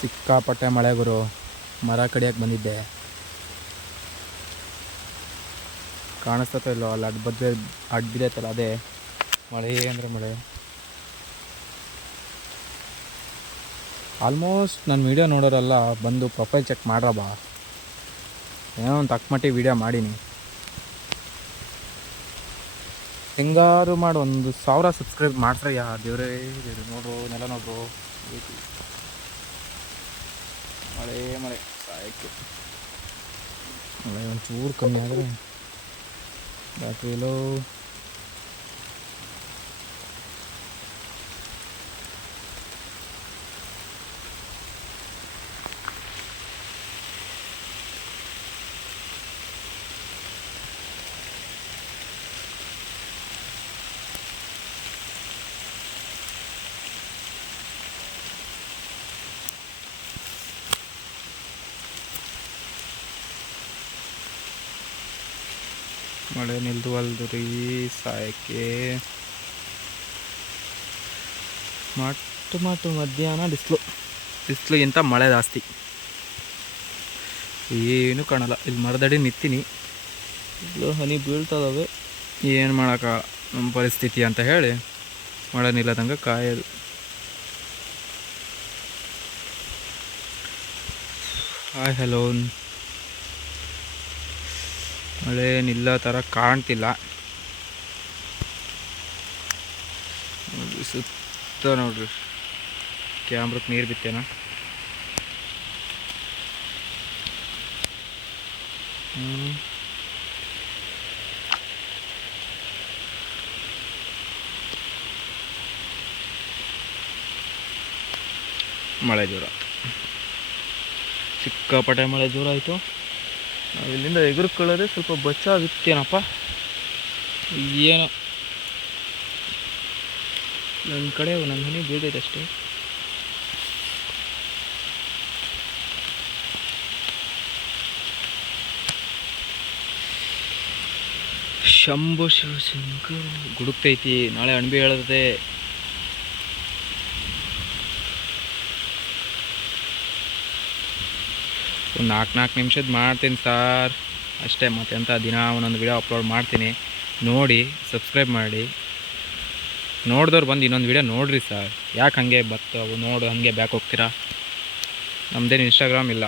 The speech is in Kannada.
ಸಿಕ್ಕಾಪಟ್ಟೆ ಮಳೆ ಗುರು. ಮರ ಕಡಿಯೋಕ್ಕೆ ಬಂದಿದ್ದೆ. ಕಾಣಿಸ್ತೋ ಇಲ್ಲೋ ಅಲ್ಲಿ ಅಡ್ಬಿದೈತಲ್ಲ ಅದೇ ಮಳೆ ಅಂದರೆ ಮಳೆ. ಆಲ್ಮೋಸ್ಟ್ ನನ್ನ ವೀಡಿಯೋ ನೋಡೋರೆಲ್ಲ ಬಂದು ಪ್ರೊಫೈಲ್ ಚೆಕ್ ಮಾಡ್ರಬ್ಬ. ಏನೋ ಒಂದು ತಕ್ಕಮಟ್ಟಿಗೆ ವೀಡಿಯೋ ಮಾಡೀನಿ. ಹೆಂಗಾರು ಮಾಡಿ ಒಂದು 1000 ಸಬ್ಸ್ಕ್ರೈಬ್ ಮಾಡ್ಸ್ರಯ್ಯ ದೇವ್ರೇ ದೇವ್ರು. ನೋಡ್ರು ನೆಲ ನೋಡ್ರು, ಮಳೆ ಮಳೆ ಸಾಯಕ್ಕೆ. ಮಳೆ ಒಂಚೂರು ಕಮ್ಮಿ ಆದರೆ ಬ್ಯಾಟ್ರಿ ಲೋ. ಮಳೆ ನಿಲ್ದು ಅಲ್ದು ರೀ ಸಾಯಕ್ಕೆ. ಮಟ್ಟು ಮಧ್ಯಾಹ್ನ ಬಿಸಿಲಿಗಿಂತ ಮಳೆ ಜಾಸ್ತಿ. ಏನೂ ಕಾಣಲ್ಲ. ಇಲ್ಲಿ ಮರದಡಿ ನಿಂತೀನಿ, ಇಲ್ಲಿ ಹನಿ ಬೀಳ್ತದವೆ. ಏನು ಮಾಡೋಕ್ಕಾಗಲ್ಲ ನಮ್ಮ ಪರಿಸ್ಥಿತಿ ಅಂತ ಹೇಳಿ ಮಳೆ ನಿಲ್ಲದಂಗೆ ಕಾಯೋದು. Hi hello. ಮಳೆ ನಿಲ್ಲೋ ಥರ ಕಾಣ್ತಿಲ್ಲ. ನೋಡ್ರಿ ಸುತ್ತ ನೋಡ್ರಿ, ಕ್ಯಾಮ್ರಕ್ಕೆ ನೀರು ಬಿತ್ತೇನ. ಮಳೆ ಜೋರ, ಸಿಕ್ಕಾಪಟ್ಟೆ ಮಳೆ ಜೋರ ಆಯಿತು. ನಾವು ಇಲ್ಲಿಂದ ಎಗರ್ಕೊಳ್ಳೋದೇ ಸ್ವಲ್ಪ ಬಚ್ಚಾಗಿತ್ತೇನಪ್ಪ. ಏನೋ ನನ್ನ ಕಡೆ ನನ್ನ ಹನಿ ಬೀಳ್ತೈತೆ ಅಷ್ಟೇ. ಶಂಭು ಶಿವಶಂಕರ್ ಗುಡುಕ್ತೈತಿ. ನಾಳೆ ಅಣಬೆ ಹೇಳದೆ. ಒಂದು 4 ನಿಮಿಷದ ಮಾಡ್ತೀನಿ ಸಾರ್ ಅಷ್ಟೇ. ಮತ್ತೆ ಅಂತ ದಿನ ಒಂದೊಂದು ವಿಡಿಯೋ ಅಪ್ಲೋಡ್ ಮಾಡ್ತೀನಿ. ನೋಡಿ ಸಬ್ಸ್ಕ್ರೈಬ್ ಮಾಡಿ. ನೋಡಿದವ್ರು ಬಂದು ಇನ್ನೊಂದು ವಿಡಿಯೋ ನೋಡಿರಿ ಸರ್. ಯಾಕೆ ಹಾಗೆ ಬರ್ತವೆ ನೋಡು ಹಾಗೆ ಬ್ಯಾಕ್ ಹೋಗ್ತೀರಾ? ನಮ್ಮದೇನು ಇನ್ಸ್ಟಾಗ್ರಾಮ್ ಇಲ್ಲ.